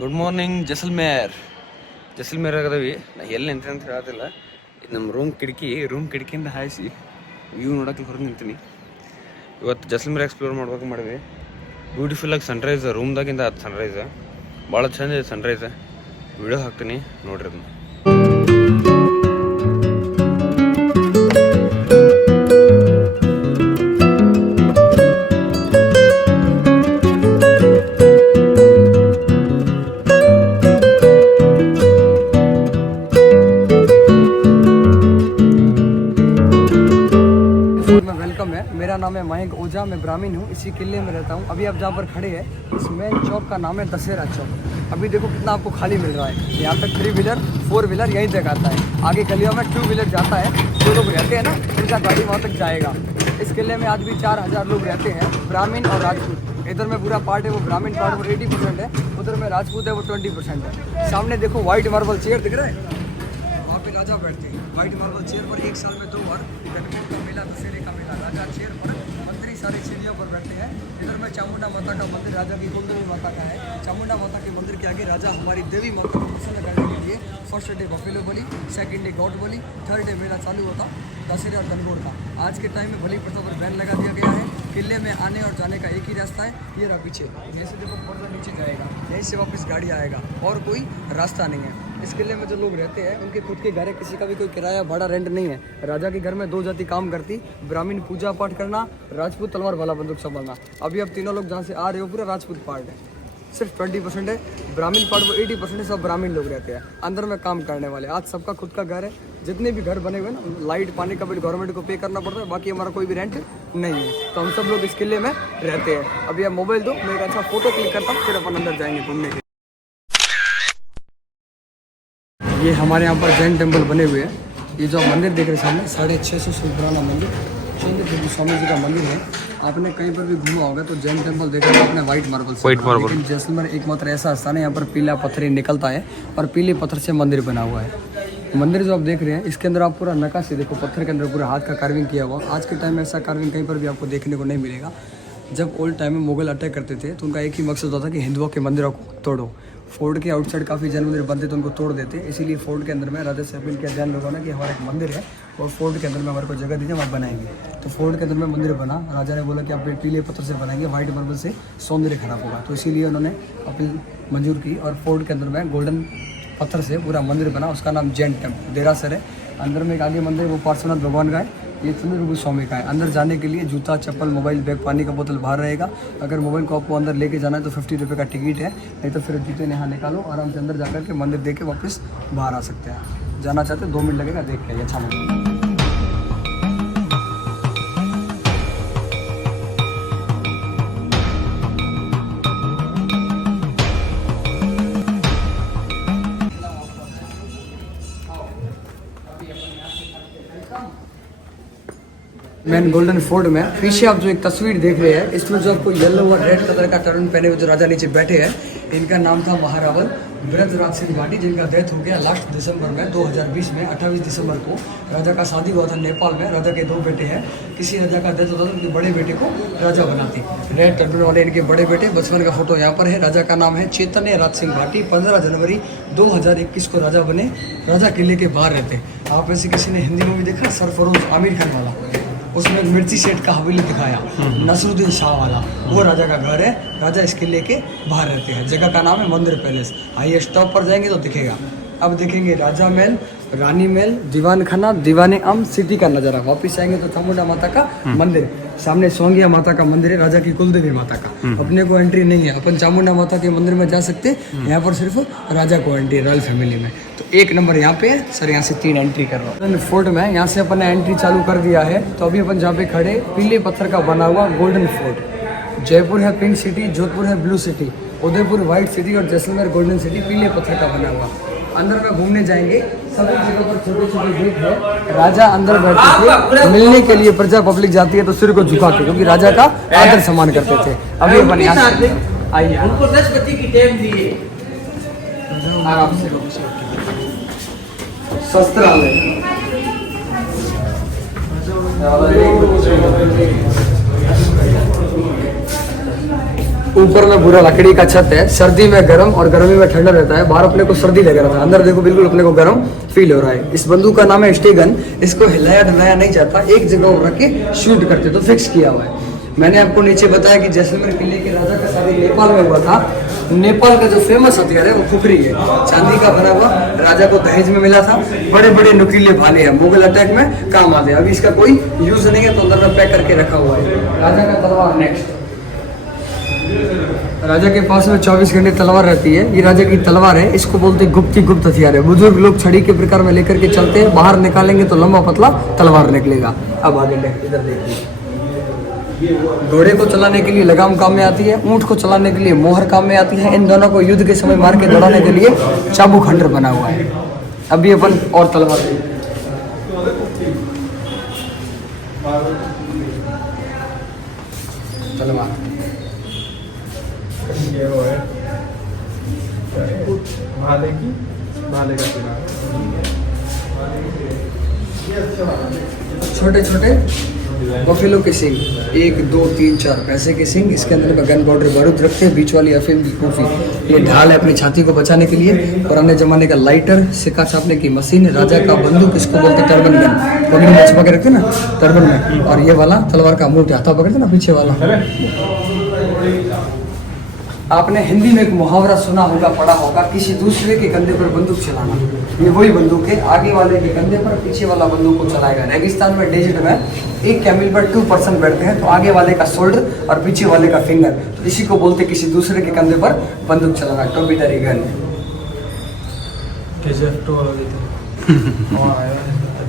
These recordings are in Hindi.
Good morning Jaisalmer ಆಗದವಿ. ನಾ ಎಲ್ಲಿ ನಿಂತೀನಿ ಅಂತ ಹೇಳತ್ತಿಲ್ಲ. ಇದು ನಮ್ಮ ರೂಮ್ ಕಿಟಕಿಯಿಂದ ಹಾಯಿಸಿ ವ್ಯೂ ನೋಡೋಕೆ ಹೊರಗೆ ನಿಂತೀನಿ. ಇವತ್ತು ಜೈಸಲ್ಮೇರ್ ಎಕ್ಸ್ಪ್ಲೋರ್ ಮಾಡ್ಬೇಕು ಮಾಡಿದ್ವಿ. ಬ್ಯೂಟಿಫುಲ್ಲಾಗಿ ಸನ್ರೈಸ್ ರೂಮ್ದಾಗಿಂದ ಅದು ಸನ್ರೈಸ್ ಭಾಳ ಚಂದ ಇದೆ. ಸನ್ರೈಸ್ ವಿಡಿಯೋ ಹಾಕ್ತೀನಿ ನೋಡ್ರಿ ಅದನ್ನ. मेरा नाम है मयंक ओझा, मैं ब्राह्मण हूँ, इसी किले में रहता हूँ। अभी आप जहाँ पर खड़े हैं इस मेन चौक का नाम है दशहरा चौक। अभी देखो कितना आपको खाली मिल रहा है। यहाँ तक 3 व्हीलर 4 व्हीलर यहीं तक आता है। आगे गलियों में 2 व्हीलर जाता है। जो लोग रहते हैं ना उनका गाड़ी वहाँ तक जाएगा। इस किले में आज भी 4000 लोग रहते हैं, ब्राह्मण और राजपूत। इधर में पूरा पार्ट है वो ब्राह्मण पार्ट, वो 80% है। उधर में राजपूत है, वो 20% है। सामने देखो व्हाइट मार्बल चेयर दिख रहा है, वहाँ पे राजा बैठते हैं। व्हाइट मार्बल चेयर पर 1 साल में 2 बार गणगौर का मेला, दशहरे का मेला, राजा चेयर पर, मंत्री सारे सीढ़ियों पर बैठते हैं। इधर में चामुंडा माता का मंदिर, राजा की कुलदेवी माता का है। चामुंडा माता के मंदिर के आगे राजा हमारी देवी माता को प्रसन्न करने के लिए फर्स्ट डे बफेलो बलि, सेकंड डे गौट बलि, थर्ड डे मेला चालू होता दशहरे और गणगौर का। आज के टाइम में बलि प्रथा पर बैन लगा दिया गया है। किले में आने और जाने का एक ही रास्ता है, ये रहा पीछे। जैसे देखो पर्दा नीचे जाएगा, यहीं से वापस गाड़ी आएगा और कोई रास्ता नहीं है। इस किले में जो लोग रहते हैं उनके खुद के घर है, किसी का भी कोई किराया भाड़ा रेंट नहीं है। राजा के घर में 2 जाति काम करती, ब्राह्मण पूजा पाठ करना, राजपूत तलवार वाला बंदूक संभालना। अभी अब तीनों लोग जहाँ से आ रहे हो पूरा राजपूत पार्ट है, सिर्फ 20% है ब्राह्मण पार्ट, वो 80% है। सब ब्राह्मण लोग रहते हैं अंदर में काम करने वाले। आज सबका खुद का घर है। जितने भी घर बने हुए ना, लाइट पानी का बिल गवर्नमेंट को पे करना पड़ता है, बाकी हमारा कोई भी रेंट नहीं है। तो हम सब लोग इस किले में रहते हैं। अभी आप मोबाइल दो, मैं एक अच्छा फोटो क्लिक करता हूँ, फिर अपन अंदर जाएंगे घूमने के। ये हमारे यहाँ पर जैन टेम्पल बने हुए हैं। ये जो मंदिर देख रहे हैं सामने, 650 से पुराना मंदिर चंद्रदेव स्वामी जी का मंदिर है। आपने कहीं पर भी घूमा होगा तो जैन टेम्पल देखा होगा आपने व्हाइट मार्बल। लेकिन जैसलमेर एकमात्र ऐसा स्थान है यहाँ पर पीला पत्थर ही निकलता है और पीले पत्थर से मंदिर बना हुआ है। मंदिर जो आप देख रहे हैं इसके अंदर आप पूरा नक्काशी देखो, पत्थर के अंदर पूरा हाथ का कार्विंग किया हुआ। आज के टाइम में ऐसा कार्विंग कहीं पर भी आपको देखने को नहीं मिलेगा। जब ओल्ड टाइम में मुगल अटैक करते थे तो उनका एक ही मकसद होता था कि हिंदुओं के मंदिरों को तोड़ो। फोर्ट के आउटसाइड काफ़ी जैन मंदिर बनते तो उनको तोड़ देते। इसीलिए फोर्ट के अंदर में राजा से अपील किया जैन लोगों ने कि हमारा एक मंदिर है और फोर्ट के अंदर में हमारे को जगह दीजिए, हम बनाएंगे। तो फोर्ट के अंदर में मंदिर बना। राजा ने बोला कि आप पीले पत्थर से बनाएंगे, व्हाइट मार्बल से सौंदर्य खराब होगा। तो इसीलिए उन्होंने अपील मंजूर की और फोर्ट के अंदर में गोल्डन पत्थर से पूरा मंदिर बना। उसका नाम जैन टेम्पल देरासर है। अंदर में एक आगे मंदिर वो पार्श्वनाथ भगवान का है, ये चंद्रदेव स्वामी का है। अंदर जाने के लिए जूता चप्पल मोबाइल बैग पानी का बोतल बाहर रहेगा। अगर मोबाइल को आपको अंदर लेके जाना है तो 50 रुपये का टिकट है, नहीं तो फिर जूते यहाँ निकालो, आराम से अंदर जाकर के मंदिर देख के वापस बाहर आ सकते हैं। जाना चाहते 2 मिनट लगेगा, देख के अच्छा मंदिर। मेन गोल्डन फोर्ट में पीछे आप जो एक तस्वीर देख रहे हैं, इसमें जो आपको येलो और रेड कलर का टर्न पहने हुए जो राजा नीचे बैठे हैं, इनका नाम था महारावल ब्रजराज सिंह भाटी, जिनका डेथ हो गया लास्ट दिसंबर में 2020 में 28 दिसंबर को। राजा का शादी हुआ था नेपाल में। राजा के 2 बेटे हैं। किसी राजा का डेथ होता था उनके बड़े बेटे को राजा बनाते। रेड टर्बन वाले इनके बड़े बेटे। बचपन का फोटो यहाँ पर है। राजा का नाम है चैतन्य राज सिंह भाटी। 15 जनवरी 2021 को राजा बने। राजा किले के बाहर रहते। आप ऐसे किसी ने हिंदी मूवी देखा सरफरोज आमिर खान वाला, उसमें मिर्ची सेठ का हवेली दिखाया, नसरुद्दीन शाह वाला, वो राजा का घर है। राजा इस किले के बाहर रहते हैं। जगह का नाम है मंदिर पैलेस। आइए स्टॉप पर जाएंगे तो दिखेगा। अब देखेंगे राजा महल, रानी महल, दीवान खाना, दीवाने आम, सिटी का नज़ारा। वापिस आएंगे तो चामुंडा माता का मंदिर, सामने सोंगिया माता का मंदिर है, राजा की कुलदेवी माता का। अपने को एंट्री नहीं है, अपन चामुंडा माता के मंदिर में जा सकते। यहाँ पर सिर्फ राजा को एंट्री, रॉयल फैमिली में। तो 1 नंबर यहाँ पे है सर, यहाँ से 3 एंट्री कर रहा हूँ। फोर्ट में यहाँ से अपन ने एंट्री चालू कर दिया है। तो अभी अपन जहाँ पे खड़े, पीले पत्थर का बना हुआ गोल्डन फोर्ट। जयपुर है पिंक सिटी, जोधपुर है blue city, Udaipur white city और जैसलमेर गोल्डन सिटी पीले पत्थर का बना हुआ। अंदर में घूमने जाएंगे, सभी जगह पर छोटे छोटे गेट है। राजा अंदर बैठते थे, मिलने के लिए प्रजा पब्लिक जाती है तो सिर को झुका के, क्योंकि राजा का आदर सम्मान करते थे। अभी अपन यहाँ आइए, उनको 10 बच्चे की टाइम दिए, आराम से शस्त्रालय। ऊपर में पूरा लकड़ी का छत है, सर्दी में गर्म और गर्मी में ठंडा रहता है। बाहर अपने को सर्दी लग रहा था, अंदर देखो बिल्कुल अपने को गर्म फील हो रहा है। इस बंदूक का नाम है स्टेगन। इसको हिलाया डुलाया नहीं जाता, एक जगह रख के शूट करते तो फिक्स किया हुआ है। मैंने आपको नीचे बताया कि जैसलमेर किले के राजा का शादी नेपाल में हुआ था। नेपाल का जो फेमस हथियार है वो खुखरी है, चांदी का बना हुआ, राजा को दहेज में मिला था। बड़े बड़े नुकीले भाले हैं, मुगल अटैक में काम आते हैं। अभी इसका कोई यूज नहीं है तो अंदर में पैक करके रखा हुआ है। राजा का तलवार नेक्स्ट। राजा के पास में 24 घंटे तलवार रहती है। ये राजा की तलवार है, इसको बोलते गुप्त हथियार है। बुजुर्ग लोग छड़ी के प्रकार में लेकर के चलते हैं, बाहर निकालेंगे तो लंबा पतला तलवार निकलेगा। अब आगे इधर देखिए, घोड़े को चलाने के लिए लगाम काम में आती है, ऊंट को चलाने के लिए मोहर काम में आती है। इन दोनों को युद्ध के समय मार के दौड़ाने के लिए चाबुक हंटर बना हुआ है। अभी अपन और तलवार छोटे छोटे बफेलो के सिंग, 1 2 3 4 पैसे के सिंग। इसके अंदर का गन पाउडर बारूद रखते हैं, बीच वाली अफीम की कुफी। ये ढाल है अपनी छाती को बचाने के लिए। पुराने जमाने का लाइटर, सिक्का छापने की मशीन, राजा का बंदूक, इसको बोलते टर्बन गन, पगड़ी में छुपा के रखते ना टर्बन में। और ये वाला तलवार का मुंह हाथा पकड़ते ना पीछे वाला। आपने हिंदी में एक मुहावरा सुना होगा, पढ़ा होगा, किसी दूसरे के कंधे पर बंदूक चलाना। ये वही बंदूक है, आगे वाले के कंधे पर पीछे वाला बंदूक को चलाएगा। रेगिस्तान में डेजर्ट में एक कैमल पर 2 पर्सन बैठते हैं, तो आगे वाले का शोल्डर और पीछे वाले का फिंगर, तो इसी को बोलते किसी दूसरे के कंधे पर बंदूक चलाना, टोपीदारी गन।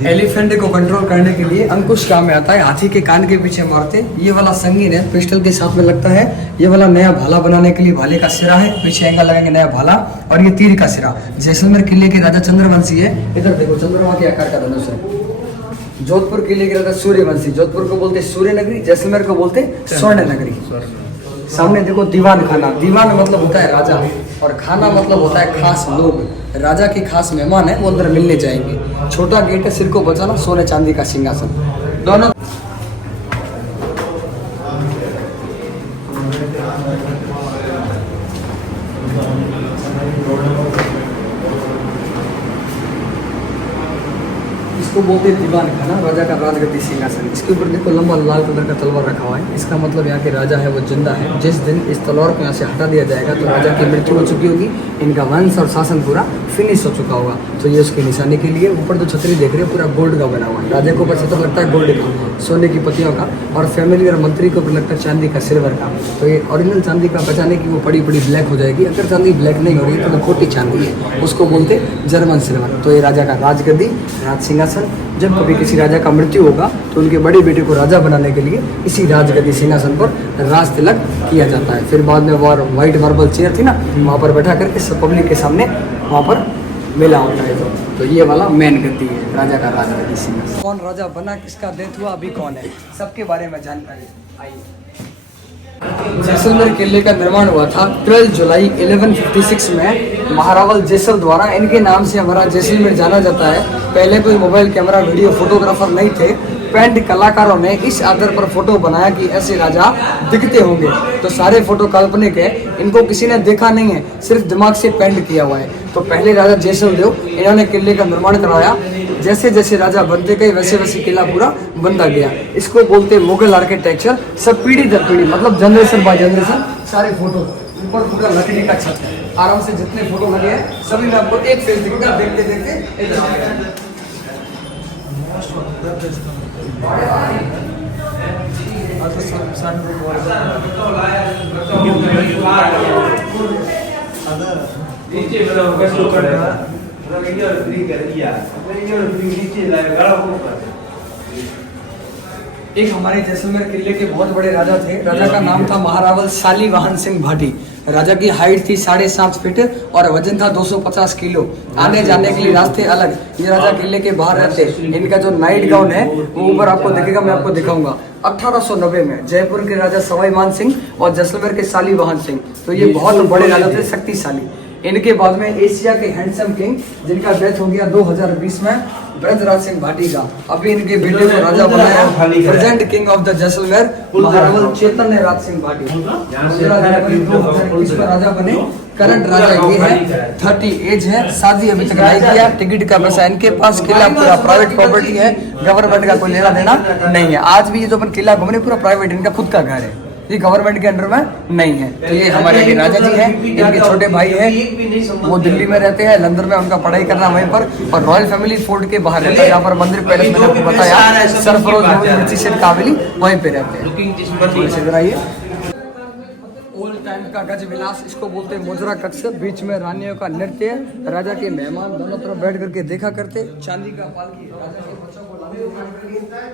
एलिफेंट को कंट्रोल करने के लिए अंकुश काम में आता है, हाथी के कान के पीछे मारते। ये वाला संगीन है, पिस्टल के साथ में लगता है। ये वाला नया भाला बनाने के लिए भाले का सिरा है, पीछे एंगल लगाएंगे नया भाला। और ये तीर का सिरा। जैसलमेर किले के राजा चंद्रवंशी है, इधर देखो चंद्रमा के आकार का धनुष है। जोधपुर किले के राजा सूर्यवंशी, जोधपुर को बोलते सूर्य नगरी, जैसलमेर को बोलते स्वर्ण नगरी। सामने देखो दीवान खाना, दीवान मतलब होता है राजा और खाना मतलब होता है खास लोग। राजा के खास मेहमान है, वो अंदर मिलने जाएंगे। छोटा गेट है, सिर को बचाना, सोने चांदी का सिंहासन दोनों। इसको बोलते हैं दीवान खाना, राजा का राजगद्दी सिंहासन। इसके ऊपर देखो लंबा लाल कलर का तलवार रखा हुआ है। इसका मतलब यहाँ के राजा है वो जिंदा है। जिस दिन इस तलवार को यहाँ से हटा दिया जाएगा तो राजा की मृत्यु हो चुकी होगी, इनका वंश और शासन पूरा फिनिश हो चुका होगा। तो ये उसकी निशानी के लिए ऊपर जो छतरी देख रहे हो पूरा गोल्ड का बना हुआ है। राजा के ऊपर छतर लगता है गोल्ड का, सोने की पत्तियों का, और फैमिली और मंत्री के ऊपर लगता है चांदी का, सिल्वर का। तो ये ओरिजिनल चांदी का बचाने की वो पड़ी पड़ी ब्लैक हो जाएगी। अगर चांदी ब्लैक नहीं हो रही है तो वो खोटी चांदी है, उसको बोलते जर्मन सिल्वर। तो ये राजा का राजगद्दी, राज सिंहासन। जब कभी किसी राजा का मृत्यु होगा तो उनके बड़े बेटे को राजा बनाने के लिए इसी राजगद्दी सिंहासन पर राज तिलक किया जाता है। फिर बाद में वो व्हाइट मार्बल चेयर थी ना, वहाँ पर बैठा करके सब पब्लिक के सामने वहाँ पर मेला होता है। तो ये वाला मेन गद्दी है राजा का राजगद्दी सिंहासन। कौन राजा बना, किसका डेथ हुआ, अभी कौन है, सबके बारे में जानकारी आइए। जैसलमेर किले का निर्माण हुआ था 12 जुलाई 1156 में महारावल जैसल द्वारा। इनके नाम से हमारा जैसलमेर जाना जाता है। पहले कोई मोबाइल कैमरा वीडियो फोटोग्राफर नहीं थे। पेंट कलाकारों ने इस आधार पर फोटो बनाया कि ऐसे राजा दिखते होंगे, तो सारे फोटो काल्पनिक है, इनको किसी ने देखा नहीं है, सिर्फ दिमाग से पेंट किया हुआ है। तो पहले राजा जैसलदेव, इन्होंने किले का निर्माण करवाया। जैसे जैसे राजा बनते गए वैसे वैसे किला पूरा बनता गया। इसको बोलते मुगल आर्किटेक्चर। सब पीढ़ी दर पीढ़ी, मतलब जनरेशन बाय जनरेशन सारे फोटो। ऊपर पूरा लकड़ी का छत है, आराम से जितने फोटो लगे हैं सभी में आपको एक फेस दिखेगा। देखते देखते एक हमारे जैसलमेर किले के बहुत बड़े राजा थे। राजा का नाम था महारावल शालीवाहन सिंह भाटी। राजा की हाइट थी 7.5 फीट और वजन था 250 किलो। आने जाने के लिए रास्ते अलग। ये राजा किले के बाहर रहते। इनका जो नाइट गाउन है वो ऊपर आपको दिखेगा, मैं आपको दिखाऊंगा। 1890 में जयपुर के राजा सवाई मान सिंह और जैसलमेर के शालीवाहन सिंह, तो ये बहुत बड़े राजा थे, शक्तिशाली। इनके बाद में एशिया के हैंडसम किंग जिनका डेथ हो गया 2020 में, ब्रजराज सिंह भाटी का। अभी इनके बेटे को राजा बनाया present king of the Jaisalmer Maharawal Chaitanya Raj Singh Bhati. 2021 में राजा बने। करंट राजा ये है, 30 एज है, शादी अभी तक नहीं किया। टिकट का पैसा इनके पास, किला पूरा प्राइवेट प्रॉपर्टी है, गवर्नमेंट का कोई लेना देना नहीं है। आज भी ये जो अपन किला घूमने पूरा प्राइवेट, इनका खुद का घर है, ये गवर्नमेंट के अंडर में नहीं है। तो ये हमारे ये राजा जी हैं, इनके छोटे भाई हैं, वो दिल्ली में रहते हैं, लंदन में उनका पढ़ाई करना वहीं पर, और रॉयल फैमिली फोर्ट के बाहर रहता है, यहाँ पर मंदिर पैलेस मैंने आपको बताया, सरफरोज काबिली वहीं पे रहते हैं। ओल्ड टाइम का गज विलास, इसको बोलते हैं मोजरा कक्ष। बीच में रानियों का नृत्य, राजा के मेहमान दोनों तरफ बैठ करके देखा करते। चांदी का पालकी, राजा के बच्चों को लाने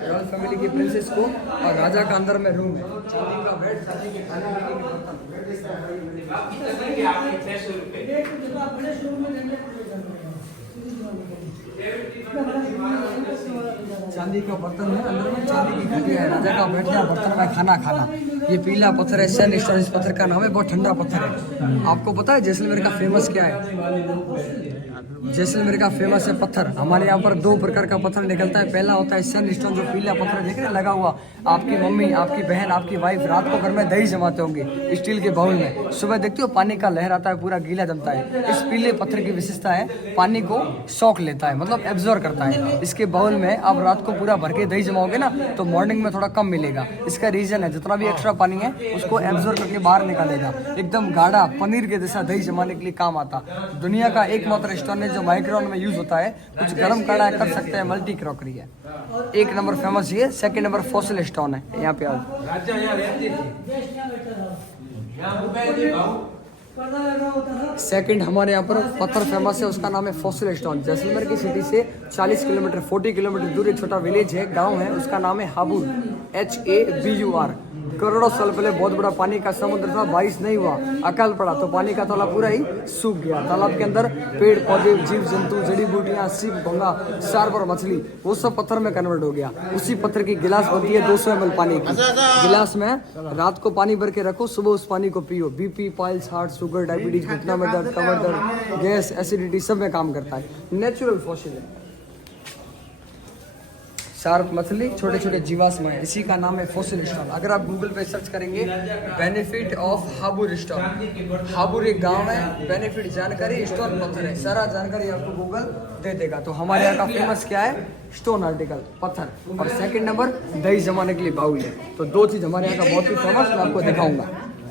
रॉयल फैमिली की प्रिंसेस को, और राजा का अंदर में रूम है, चांदी का बेड, चांदी के खाने पीने के बर्तन। चांदी का बर्तन है, अंदर में चांदी की खटिया है, राजा का बैठना, बर्तन में खाना खाना। ये पीला पत्थर है, सैंडस्टोन, इस पत्थर का नाम है, बहुत ठंडा पत्थर है। आपको पता है जैसलमेर का फेमस क्या है? जैसलमेर का फेमस है पत्थर। हमारे यहाँ पर 2 प्रकार का पत्थर निकलता है। पहला होता है सैंडस्टोन, जो पीला पत्थर देख रहे हैं लगा हुआ। आपकी मम्मी, आपकी बहन, आपकी वाइफ रात को घर में दही जमाते होंगे स्टील के बाउल में, सुबह देखते हो पानी का लहर आता है, पूरा गीला जमता है। इस पीले पत्थर की विशेषता है, पानी को सोख लेता है, मतलब एब्जॉर्ब करता है। इसके बाउल में आप रात को पूरा भर के दही जमाओगे ना, तो मॉर्निंग में थोड़ा कम मिलेगा। इसका रीजन है जितना भी एक्स्ट्रा पानी है उसको एब्जॉर्ब करके बाहर निकालेगा। एकदम गाढ़ा पनीर के जैसा दही जमाने के लिए काम आता। दुनिया का एकमात्र स्टोन है जो माइक्रोन में यूज होता है, कुछ गर्म करना कर सकते हैं, मल्टी क्रॉकरी है। 1 नंबर फेमस ये। 2nd नंबर फॉसिल स्टोन है, यहाँ पे आओ। सेकंड हमारे यहाँ पर पत्थर फेमस है, उसका नाम है फॉसिल स्टोन। जैसलमेर की सिटी से 40 किलोमीटर 40 किलोमीटर दूर एक छोटा विलेज है, गांव है, उसका नाम है हाबूर, HABUR। करोड़ों साल पहले बहुत बड़ा पानी का समुद्र था, बारिश नहीं हुआ, अकाल पड़ा तो पानी का तालाब पूरा ही सूख गया। तालाब के अंदर पेड़ पौधे, जीव जंतु, जड़ी बूटियां, सीप, घोंगा, शार्क और मछली, वो सब पत्थर में कन्वर्ट हो गया। उसी पत्थर की गिलास बनती है 200 ml पानी की। गिलास में रात को पानी भर के रखो, सुबह उस पानी को पियो। BP, piles, heart, sugar, diabetes, घुटना में दर्द, कमर दर्द, गैस, एसिडिटी सब में काम करता है। नेचुरल फॉसिल है। शार्क, मछली, छोटे छोटे जीवाश्म है, इसी का नाम है फॉसिल स्टोन। अगर आप गूगल पे सर्च करेंगे बेनिफिट ऑफ हाबूर स्टोन, हाबूर एक गांव है, बेनिफिट जानकारी, स्टोन पत्थर है, सारा जानकारी आपको गूगल दे देगा। तो हमारे यहाँ का फेमस क्या है? स्टोन आर्टिकल, पत्थर। और 2nd नंबर दही जमाने के लिए बाउल है। तो 2 चीज हमारे यहाँ का बहुत ही फेमस, मैं आपको दिखाऊंगा।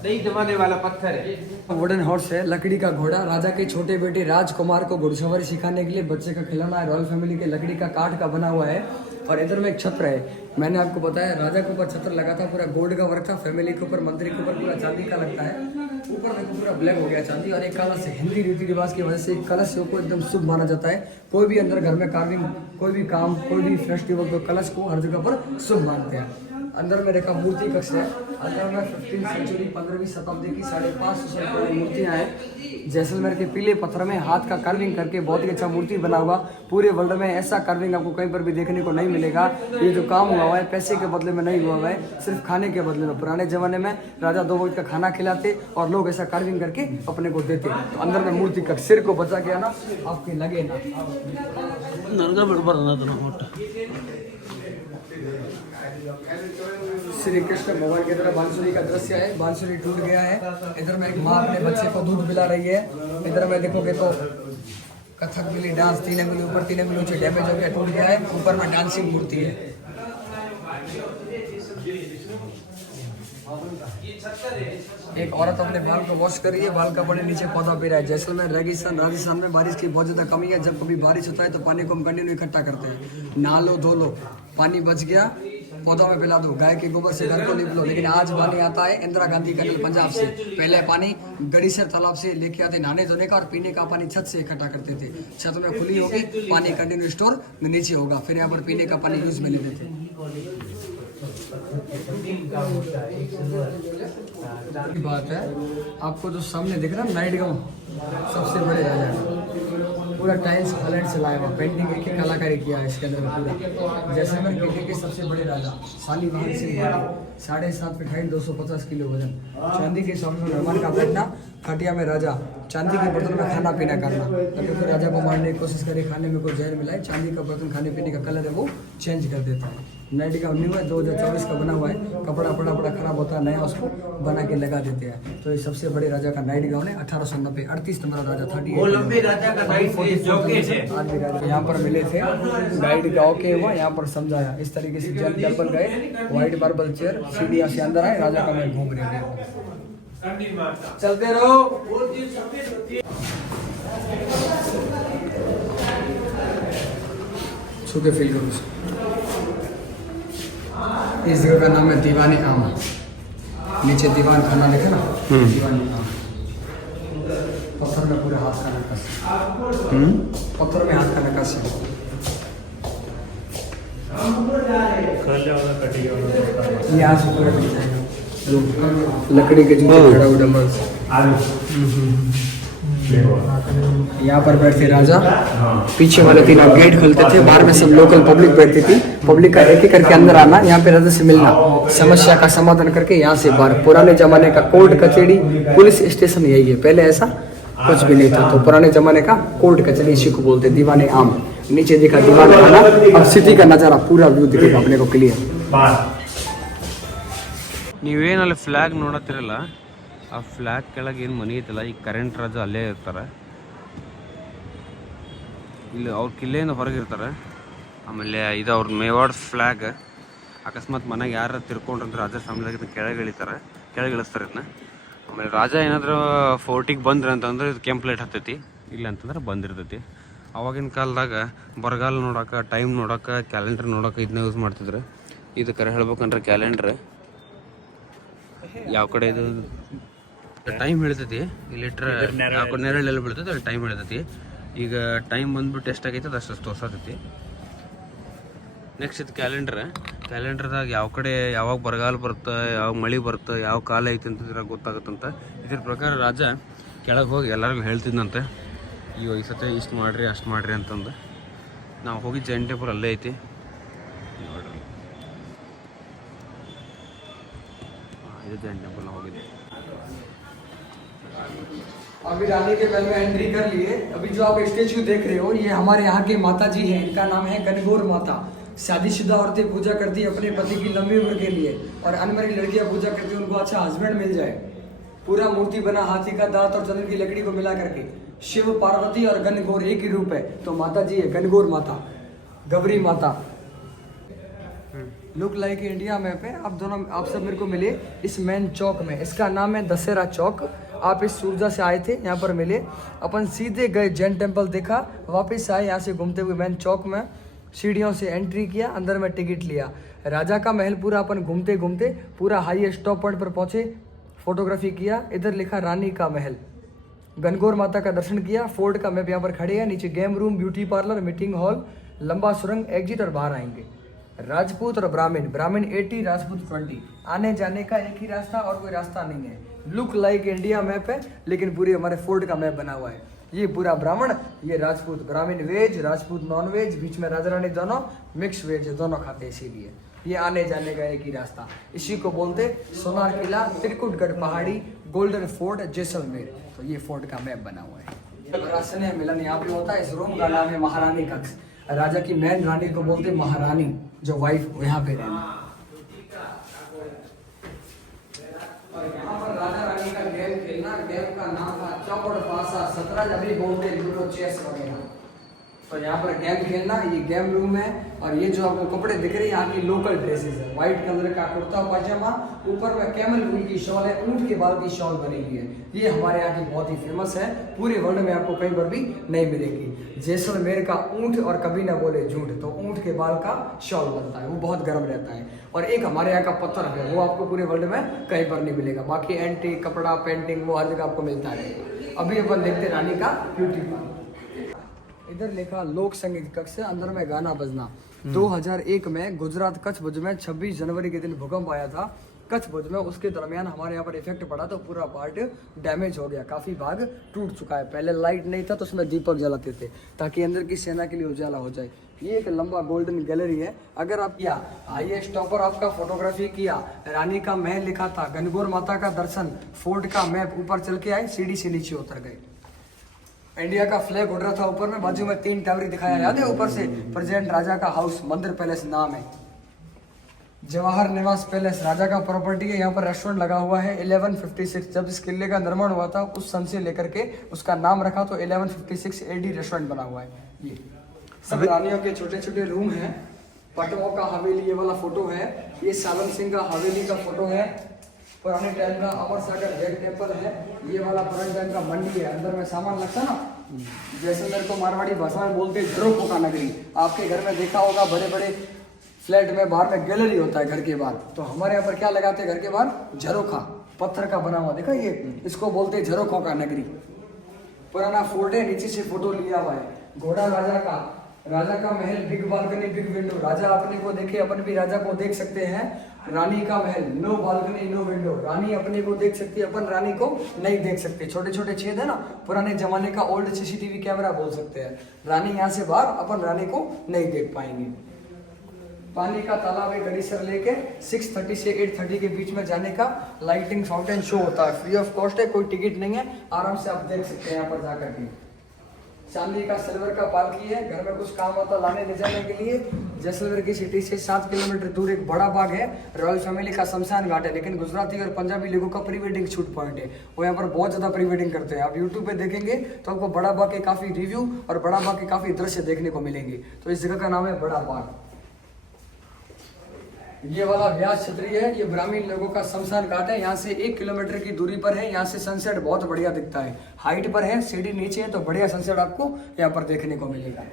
दही जमाने वाला पत्थर है। वुडन हॉर्स है, लकड़ी का घोड़ा। राजा के छोटे बेटे राजकुमार को घुड़सवारी सिखाने के लिए बच्चे का खिलौना है, रॉयल फैमिली के लकड़ी का काठ का बना हुआ है। और इधर में एक छत्र है, मैंने आपको बताया राजा के ऊपर छत्र लगा था, पूरा गोल्ड का वर्क था। फैमिली के ऊपर, मंत्री के ऊपर पूरा चांदी का लगता है। ऊपर देखो पूरा ब्लैक हो गया चांदी, और एक कलश है। हिंदी रीति रिवाज की वजह से कलश को एकदम शुभ माना जाता है। कोई भी अंदर घर में कार्विंग, कोई भी काम, कोई भी फेस्टिवल, तो कलश को हर जगह पर शुभ मानते हैं। अंदर में देखा मूर्ति कक्ष है, अंदर में 15वीं सेंचुरी 15वीं शताब्दी की 550 साल पुरानी मूर्तियाँ हैं। जैसलमेर के पीले पत्थर में हाथ का कार्विंग करके बहुत ही अच्छा मूर्ति बना हुआ। पूरे वर्ल्ड में ऐसा कार्विंग आपको कहीं पर भी देखने को नहीं मिलेगा। ये जो काम हुआ है पैसे के बदले में नहीं हुआ है, सिर्फ खाने के बदले में। पुराने जमाने में राजा 2 वक्त का खाना खिलाते और लोग ऐसा कार्विंग करके अपने को देते। तो अंदर में मूर्ति का सिर को बचा के आना, आपके लगे ना। श्री कृष्ण भगवान की तरह बांसुरी का दृश्य है। बांसुरी टूट गया है। इधर में एक माँ अपने बच्चे को दूध पिला रही है। इधर में देखोगे तो कथक मिली डांस, 3 अंगुली ऊपर 3 अंगुली नीचे डैमेज हो गया, टूट गया है। ऊपर में डांसिंग मूर्ति है। एक औरत अपने बाल को वॉश कर रही है, बाल का बड़े नीचे पौधा पी रहा है। जैसलमेर रेगिस्तान, राजस्थान में बारिश की बहुत ज्यादा कमी है। जब कभी बारिश होता है तो पानी को हम कंटिन्यू इकट्ठा करते हैं। नहा लो, धो लो, पानी बच गया पौधों में पिला दो, गाय के गोबर से घर को लिप लो। लेकिन आज पानी आता है इंदिरा गांधी कैनल पंजाब से। पहले पानी गड़ीसर तालाब से लेके आते नहाने धोने का, और पीने का पानी छत से इकट्ठा करते थे। छत में खुली होगी, पानी कंटिन्यू स्टोर नीचे होगा, फिर यहाँ पर पीने का पानी यूज में लेते थे। बात है आपको जो सामने दिख रहा है नाइट गांव, सबसे बड़े राजा, पूरा टाइल्स हॉलैंड से लाया हुआ, पेंटिंग एक कलाकारी किया है इसके अंदर पूरा। जैसलमेर के सबसे बड़े राजा Shalivahan Singh 7.5 feet height, 250 kilo वजन। चांदी के सामने मेहमान का बैठना, खटिया में राजा चांदी के बर्तन में खाना पीना करना, कभी कोई राजा को मारने की कोशिश करे, खाने में कोई जहर मिलाए, चांदी का बर्तन खाने पीने का कलर है वो चेंज कर देता है। नाइट गाउन न्यू है, 2024 का बना हुआ है, कपड़ा बड़ा खराब होता है, नया उसको बना के लगा देते हैं। तो ये सबसे बड़े राजा का नाइट गाउन है, 1890, 38 नंबर राजा, 38 राजा का नाइट जॉकेट है। आज भी राजा यहाँ पर मिले थे, गाइड गाँव के हुआ यहाँ पर समझाया। इस तरीके से जल टेम्पल गए, व्हाइट मार्बल चेयर, सीढ़ियाँ से अंदर आए, राजा का मैं घूम रहे हैं। चलते रहो। छू के फील करो। इस जगह का नाम है दीवाने आम। नीचे दीवान खाना लिखा ना, दीवाने आम। पत्थर में पूरे हाथ का नक्काशी, पत्थर में हाथ का नक्काशी। यहाँ से पूरा मिल जाएगा, लकड़ी के जूते खड़ा हुआ डम्बल। यहाँ पर बैठते राजा, पीछे वाले 3 गेट खुलते थे, बाहर में सब लोकल पब्लिक बैठती थी। पब्लिक का एक करके अंदर आना, यहाँ पे राजा से मिलना, समस्या का समाधान करके यहाँ से बाहर। पुराने जमाने का कोर्ट कचहरी पुलिस स्टेशन यही है, पहले ऐसा कुछ भी नहीं था। तो पुराने जमाने का कोर्ट कचहरी इसी को बोलते, दीवाने आम। नीचे देखा दीवान खाना, अब सिटी का नजारा पूरा व्यू दिखेगा अपने को क्लियर। ನೀವೇನು ಅಲ್ಲಿ ಫ್ಲ್ಯಾಗ್ ನೋಡತ್ತಿರಲ್ಲ, ಆ ಫ್ಲ್ಯಾಗ್ ಕೆಳಗೆ ಏನು ಮನೆ ಐತಲ್ಲ, ಈ ಕರೆಂಟ್ ರಾಜ ಅಲ್ಲೇ ಇರ್ತಾರೆ. ಇಲ್ಲಿ ಅವ್ರ ಕಿಲ್ಲೆಯಿಂದ ಹೊರಗಿರ್ತಾರೆ. ಆಮೇಲೆ ಇದು ಅವ್ರ ಮೇವಾಡ್ ಫ್ಲ್ಯಾಗ್. ಅಕಸ್ಮಾತ್ ಮನೆಗೆ ಯಾರು ತಿರ್ಕೊಂಡ್ರಂದ್ರೆ ರಾಜ ಫ್ಯಾಮಿಲಿಯಾಗ ಕೆಳಗೆ ಇಳಿಸ್ತಾರೆ ಇದನ್ನ. ಆಮೇಲೆ ರಾಜ ಏನಾದರೂ ಫೋರ್ಟಿಗೆ ಬಂದ್ರೆ ಅಂತಂದ್ರೆ ಇದು ಕೆಂಪು ಲೈಟ್ ಹತ್ತೈತಿ, ಇಲ್ಲ ಅಂತಂದ್ರೆ ಬಂದಿರ್ತೈತಿ. ಆವಾಗಿನ ಕಾಲದಾಗ ಬರಗಾಲ ನೋಡೋಕೆ, ಟೈಮ್ ನೋಡೋಕೆ, ಕ್ಯಾಲೆಂಡರ್ ನೋಡೋಕೆ ಇದನ್ನ ಯೂಸ್ ಮಾಡ್ತಿದ್ರು. ಇದು ಕರೆ ಹೇಳ್ಬೇಕಂದ್ರೆ ಕ್ಯಾಲೆಂಡ್ರ್ ಯಾವ ಕಡೆ ಇದು ಟೈಮ್ ಹೇಳ್ತೈತಿ, ಇಲ್ಲಿಟ್ರೆ ಯಾವ ಕಡೆ ನೆರಳೆಲ್ಲ ಬೀಳ್ತೈತಿ ಅಲ್ಲಿ ಟೈಮ್ ಹೇಳ್ತೈತಿ. ಈಗ ಟೈಮ್ ಬಂದ್ಬಿಟ್ಟು ಎಷ್ಟಾಗೈತೆ ಅದು ಅಷ್ಟು ತೋರ್ಸತೈತಿ. ನೆಕ್ಸ್ಟ್ ಇದು ಕ್ಯಾಲೆಂಡ್ರದಾಗ ಯಾವ ಕಡೆ ಯಾವಾಗ ಬರಗಾಲ ಬರುತ್ತೆ, ಯಾವಾಗ ಮಳೆ ಬರುತ್ತೆ, ಯಾವ ಕಾಲ ಐತಿ ಅಂತ ಇದ್ರಾಗ ಗೊತ್ತಾಗುತ್ತಂತ. ಇದ್ರ ಪ್ರಕಾರ ರಾಜ ಕೆಳಗೆ ಹೋಗಿ ಎಲ್ಲರಿಗೂ ಹೇಳ್ತಿದ್ನಂತೆ, ಈ ಸತಿ ಇಷ್ಟು ಮಾಡಿರಿ ಅಷ್ಟು ಮಾಡಿರಿ ಅಂತಂದು. ನಾವು ಹೋಗಿ ಜೈನ್ ಟೆಂಪಲ್ ಅಲ್ಲೇ ಐತಿ ನೋಡ್ರಿ, ಇದು ಜೈನ್ ಟೆಂಪಲ್ ನಾವು ಹೋಗಿದ್ದೆ. अभी रानी के महल में एंट्री कर लिए। अभी जो आप स्टेच्यू देख रहे हो, ये हमारे यहाँ के माता जी हैं, इनका नाम है गणगौर माता। शादीशुदा औरतें पूजा करती है अपने पति की लंबी उम्र के लिए, और अनमैरिड लड़कियां पूजा करती है उनको अच्छा हस्बैंड मिल जाए। पूरा मूर्ति बना हाथी का दांत और चंदन की लकड़ी को मिला करके। शिव, पार्वती और गणगौर एक ही रूप है, तो माता जी है गणगौर माता, गौरी माता। लुक लाइक इंडिया मैप है। आप सब मेरे को मिले इस मेन चौक में, इसका नाम है दशहरा चौक। आप इस सूरजा से आए थे, यहाँ पर मिले, अपन सीधे गए जैन टेम्पल देखा, वापस आए यहाँ से घूमते हुए मेन चौक में, सीढ़ियों से एंट्री किया, अंदर में टिकट लिया। राजा का महल पूरा अपन घूमते घूमते पूरा हाईएस्ट टॉप पॉइंट पर पहुँचे, फोटोग्राफी किया। इधर लिखा रानी का महल, गणगौर माता का दर्शन किया। फोर्ट का मैप यहाँ पर खड़े हैं, नीचे game room, beauty parlour, meeting hall, लंबा सुरंग, एग्जिट और बाहर आएंगे। राजपूत और ब्राह्मण 80, राजपूत 20, आने जाने का एक ही रास्ता और कोई रास्ता नहीं है। लुक लाइक इंडिया मैप है, लेकिन पूरी हमारे फोर्ट का मैप बना हुआ है। ये पूरा ब्राह्मण, ये राजपूत, ब्राह्मण वेज, राजपूत नॉन वेज, बीच में राजा रानी दोनों मिक्स वेज दोनों खाते, इसीलिए ये आने जाने का एक ही रास्ता। इसी को बोलते सोनार किला, त्रिकुटगढ़ पहाड़ी, गोल्डन फोर्ट, जैसलमेर। तो ये फोर्ट का मैप बना हुआ है। स्नेह मिलन यहाँ पे होता है। इस रूम का नाम है महारानी कक्ष। राजा की मेन रानी को बोलते महारानी, जो वाइफ यहाँ पे रहना। और यहाँ पर राजा रानी का गेम खेलना, गेम का नाम था चौपड़ पासा, 17 अभी बोलते लूडो, चेस वगैरह। तो यहाँ पर गेम खेलना, ये गेम रूम है। और ये जो आपको कपड़े दिख रहे हैं यहाँ की लोकल ड्रेसेस है। व्हाइट कलर का कुर्ता पायजामा, ऊपर में कैमल वूल की शॉल है, ऊंट के बाल की शॉल बनी हुई है। ये हमारे यहाँ की बहुत ही फेमस है, पूरे वर्ल्ड में आपको कहीं पर भी नहीं मिलेगी। जैसलमेर का ऊंट, और कभी ना बोले झूठ, तो ऊंट के बाल का शॉल बनता है, वो बहुत गर्म रहता है। और एक हमारे यहाँ का पत्थर है, वो आपको पूरे वर्ल्ड में कहीं पर नहीं मिलेगा। बाकी एंटीक कपड़ा, पेंटिंग, वो हर जगह आपको मिलता रहेगा। अभी अपन देखते रानी का ब्यूटी पार्लर। इधर लिखा लोक संगीत कक्ष, अंदर में गाना बजना। 2001 में गुजरात कच्छ भुज में 26 जनवरी के दिन भूकंप आया था। कच्छ भुज में, उसके दरमियान हमारे यहाँ पर इफेक्ट पड़ा तो पूरा पार्ट डैमेज हो गया, काफ़ी भाग टूट चुका है। पहले लाइट नहीं था तो उसमें दीपक जलाते थे ताकि अंदर की सेना के लिए उजाला हो जाए। ये एक लंबा गोल्डन गैलरी है। अगर आप किया हाईएस्ट टॉपर आपका फोटोग्राफी किया, रानी का महल लिखा था, गणगौर माता का दर्शन, फोर्ट का मैप, ऊपर चल के आए, सीढ़ी से नीचे उतर गए, इंडिया का फ्लैग उड़ रहा था ऊपर में, बाजू में 3 टावर दिखाया, याद है ऊपर से, प्रेसिडेंट राजा का हाउस, मंदिर पैलेस नाम है, जवाहर निवास पैलेस राजा का प्रॉपर्टी है। यहाँ पर रेस्टोरेंट लगा हुआ है। 1156 जब इस किले का निर्माण हुआ था उस सन से लेकर के उसका नाम रखा तो 1156 AD रेस्टोरेंट बना हुआ है। ये सब रानियों के छोटे छोटे रूम हैं। पटवा का हवेली ये वाला फोटो है, ये सालन सिंह का हवेली का फोटो है। पुराने टाइम का अमर सागर रेड टेम्पल है। ये वाला पुराने टाइम का मंडी है, अंदर में सामान लगता ना, जैसलमेर को मारवाड़ी भाषा में बोलते हैं झरोखों का नगरी। आपके घर में देखा होगा बड़े बड़े फ्लैट में बाहर में गैलरी होता है घर के बाहर, तो हमारे यहाँ पर क्या लगाते हैं घर के बाहर, झरोखा, पत्थर का बना हुआ, देखा ये, इसको बोलते हैं झरोखों का नगरी। पुराना फोर्ट है, नीचे से फोटो लिया हुआ है। घोड़ा राजा का महल, बिग बालकनी बिग विंडो, राजा अपने को देखे, अपन भी राजा को देख सकते हैं। रानी का महल, नो बालकनी नो विंडो, रानी अपने को देख सकती है, अपन रानी को नहीं देख सकते। छोटे छोटे छेद है ना, पुराने जमाने का ओल्ड CCTV कैमरा बोल सकते हैं। रानी यहाँ से बाहर, अपन रानी को नहीं देख पाएंगे। पानी का तालाब है, गड़ी सर लेके 6:30 से 8:30 के बीच में जाने का लाइटिंग फाउंटेन शो होता है, फ्री ऑफ कॉस्ट है, कोई टिकट नहीं है, आराम से आप देख सकते हैं यहाँ पर जाकर के। चांदी का सिल्वर का पालकी है, घर में कुछ काम होता लाने ले जाने के लिए। जैसलमेर की सिटी से 7 किलोमीटर दूर एक बड़ा बाग है, रॉयल फैमिली का शमशान घाट है, लेकिन गुजराती और पंजाबी लोगों का प्री वेडिंग शूट पॉइंट है, वो यहाँ पर बहुत ज़्यादा प्री वेडिंग करते हैं। आप यूट्यूब पे देखेंगे तो आपको बड़ा बाग के काफ़ी रिव्यू और बड़ा बाग के काफ़ी दृश्य देखने को मिलेंगे। तो इस जगह का नाम है बड़ा बाग। ये वाला व्यास छतरी है, ये ग्रामीण लोगों का शमशान घाट है, यहाँ से 1 किलोमीटर की दूरी पर है। यहाँ से सनसेट बहुत बढ़िया दिखता है, हाइट पर है, सीढ़ी नीचे है, तो बढ़िया सनसेट आपको यहाँ पर देखने को मिलेगा।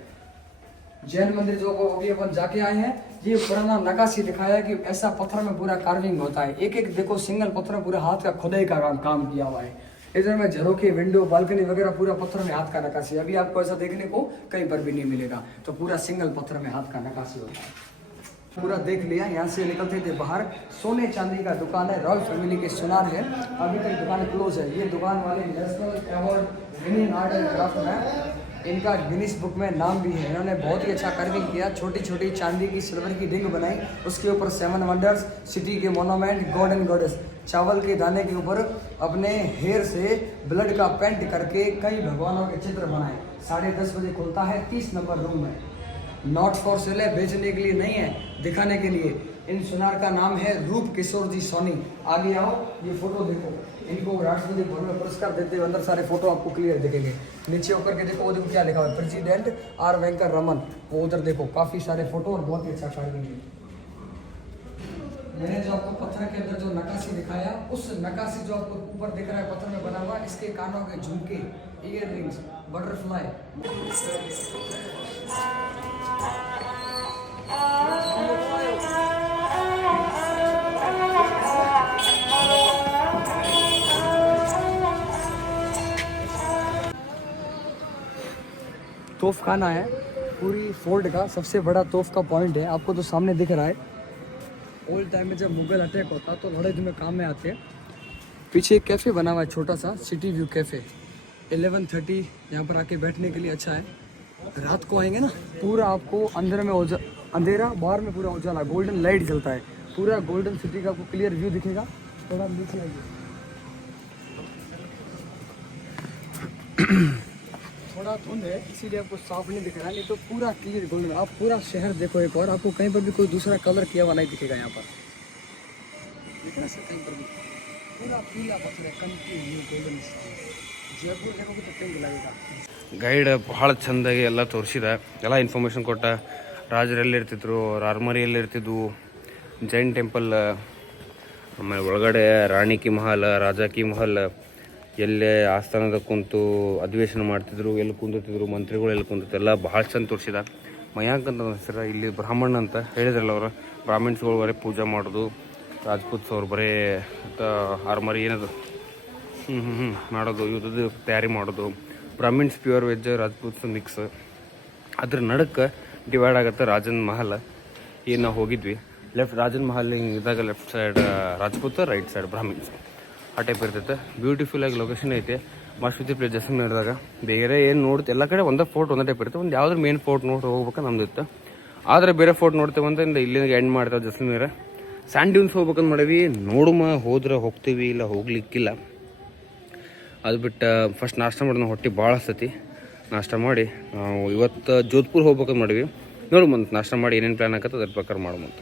जैन मंदिर जो अभी अपन जाके आए हैं, ये पुराना नक्काशी दिखाया है कि ऐसा पत्थर में पूरा कार्विंग होता है। एक एक देखो सिंगल पत्थर में पूरा हाथ का खुदाई का काम किया हुआ है। इधर में झरोखे, विंडो, बालकनी वगैरह पूरा पत्थर में हाथ का नक्काशी। अभी आपको ऐसा देखने को कहीं पर भी नहीं मिलेगा, तो पूरा सिंगल पत्थर में हाथ का नक्काशी होता है। पूरा देख लिया, यहाँ से निकलते थे बाहर, सोने चांदी का दुकान है, रॉयल फैमिली के सुनार है, अभी तक दुकान क्लोज है। ये दुकान वाले national award winning art and craft में, इनका गिनीज बुक में नाम भी है। इन्होंने बहुत ही अच्छा कार्विंग किया, छोटी छोटी चांदी की सिल्वर की रिंग बनाई, उसके ऊपर 7 वंडर्स, सिटी के मोनूमेंट, गॉड एंड गॉडेस, चावल के दाने के ऊपर अपने हेयर से ब्लड का पेंट करके कई भगवानों के चित्र बनाए। 10:30 बजे खुलता है, 30 नंबर रूम है। नॉट फॉर सेल है, बेचने के लिए नहीं है, दिखाने के लिए। इन सुनार का नाम है रूप किशोर जी सोनी। आगे आओ, ये फोटो देखो, इनको राष्ट्रपति भवन में पुरस्कार देते हुए अंदर सारे फोटो आपको क्लियर दिखेंगे। नीचे होकर के देखो, वो देखो क्या लिखा हुआ है, प्रेसिडेंट R वेंकट रमन, वो उधर देखो, काफी सारे फोटो और बहुत ही अच्छा कार्विंग है। मैंने जो आपको पत्थर के अंदर जो नक्काशी दिखाया, उस नक्काशी जो आपको ऊपर दिख रहा है पत्थर में बना हुआ, इसके कानों के झुमके, ईयर रिंग्स, बटरफ्लाई, तोफ खाना है, पूरी फोर्ट का सबसे बड़ा तोफ का पॉइंट है। आपको तो सामने दिख रहा है। ओल्ड टाइम में जब मुगल अटैक होता तो लड़ाई में काम में आते हैं। पीछे एक कैफ़े बना हुआ है छोटा सा, सिटी व्यू कैफ़े। 11:30 यहाँ पर आके बैठने के लिए अच्छा है। रात को आएंगे ना, पूरा आपको अंदर में अंधेरा, बाहर में पूरा उजाला, गोल्डन लाइट जलता है, पूरा गोल्डन सिटी का आपको क्लियर व्यू दिखेगा। थोड़ा नीचे आइए, थोड़ा धुंध है इसीलिए आपको साफ नहीं दिख रहा है, नहीं तो पूरा क्लियर गोल्डन। आप पूरा शहर देखो एक और, आपको कहीं पर भी कोई दूसरा कलर किया हुआ नहीं दिखेगा यहाँ पर, दिख सर कहीं पर भी पूरा पीला पत्थर है, कंटिन्यू गोल्डन। जयपुर देखोगे तो पिंक लगेगा। ಗೈಡ್ ಭಾಳ ಚೆಂದಾಗಿ ಎಲ್ಲ ತೋರಿಸಿದ, ಎಲ್ಲ ಇನ್ಫಾರ್ಮೇಷನ್ ಕೊಟ್ಟ. ರಾಜರೆಲ್ಲಿರ್ತಿದ್ರು, ಅವ್ರ ಆರ್ಮರಿಯಲ್ಲಿರ್ತಿದ್ವು, ಜೈನ್ ಟೆಂಪಲ್, ಆಮೇಲೆ ಒಳಗಡೆ ರಾಣಿ ಕಿ ಮಹಲ್, ರಾಜಾ ಕಿ ಮಹಲ್, ಎಲ್ಲೇ ಆಸ್ಥಾನದ ಕುಂತು ಅಧಿವೇಶನ ಮಾಡ್ತಿದ್ರು, ಎಲ್ಲಿ ಕುಂದಿರ್ತಿದ್ರು, ಮಂತ್ರಿಗಳು ಎಲ್ಲಿ ಕುಂದಿರ್ತಿದ್ರು, ಎಲ್ಲ ಭಾಳ ಚಂದ ತೋರಿಸಿದ. ಮಯಾಂಕ್ ಅಂತ ಹೆಸರು, ಇಲ್ಲಿ ಬ್ರಾಹ್ಮಣ ಅಂತ ಹೇಳಿದ್ರಲ್ಲ ಅವರು, ಬ್ರಾಹ್ಮಿಣ್ಸ್ಗಳು ಬರೀ ಪೂಜೆ ಮಾಡೋದು, ರಾಜ್ಪೂತ್ಸ್ ಅವ್ರು ಬರೀ ಆರ್ಮರಿ ಏನದು ಮಾಡೋದು, ಇವ್ರದ್ದು ತಯಾರಿ ಮಾಡೋದು. Brahmins pure veg, Rajputs mix. ಅದ್ರ ನಡಕ್ಕೆ ಡಿವೈಡ್ ಆಗುತ್ತೆ ರಾಜನ ಮಹಲ್. ಏನು ನಾವು ಹೋಗಿದ್ವಿ, ಲೆಫ್ಟ್ ರಾಜನ್ ಮಹಲ್ ಹಿಂಗೆ ಇದ್ದಾಗ left side Rajput, right side Brahmins, ಆ ಟೈಪ್ ಇರ್ತೈತೆ. ಬ್ಯೂಟಿಫುಲ್ ಆಗಿ ಲೊಕೇಶನ್ ಐತೆ, ಮಸ್ತ್ ಐತಿ ಪ್ಲೇಸ್ ಜೈಸಲ್ಮೇರ್ದಾಗ. ಬೇರೆ ಏನು ನೋಡ್ತಿ ಎಲ್ಲ ಕಡೆ ಒಂದೇ ಫೋರ್ಟ್ ಒಂದೇ ಟೈಪ್ ಇರುತ್ತೆ. ಒಂದು ಯಾವ್ದು ಮೇನ್ ಫೋರ್ಟ್ ನೋಡಿ ಹೋಗ್ಬೇಕು ನಮ್ದು ಇತ್ತು. ಆದರೆ ಬೇರೆ ಫೋರ್ಟ್ ನೋಡ್ತೇವೆ ಅಂತ ಇಲ್ಲಿಂದ ಎಂಡ್ ಮಾಡ್ತೇವೆ ಜೈಸಲ್ಮೇರ. ಸ್ಯಾಂಡ್ ಡ್ಯೂನ್ಸ್ ಹೋಗ್ಬೇಕಂತ ಮಾಡೀವಿ, ನೋಡುಮ ಹೋದ್ರೆ ಹೋಗ್ತೀವಿ, ಇಲ್ಲ ಹೋಗ್ಲಿಕ್ಕಿಲ್ಲ. ಅದು ಬಿಟ್ಟು ಫಸ್ಟ್ ನಾಷ್ಟ ಮಾಡೋದು, ಹೊಟ್ಟೆ ಭಾಳ ಹಸ್ತೈತಿ. ನಾಷ್ಟ ಮಾಡಿ ನಾವು ಇವತ್ತು ಜೋಧ್ಪುರ್ ಹೋಗ್ಬೇಕಂತ ಮಾಡೀವಿ. ನೋಡು ನಾಷ್ಟ ಮಾಡಿ ಏನೇನು ಪ್ಲ್ಯಾನ್ ಆಗತ್ತೆ ಅದ್ರ ಪ್ರಕಾರ ಮಾಡುವಂತ.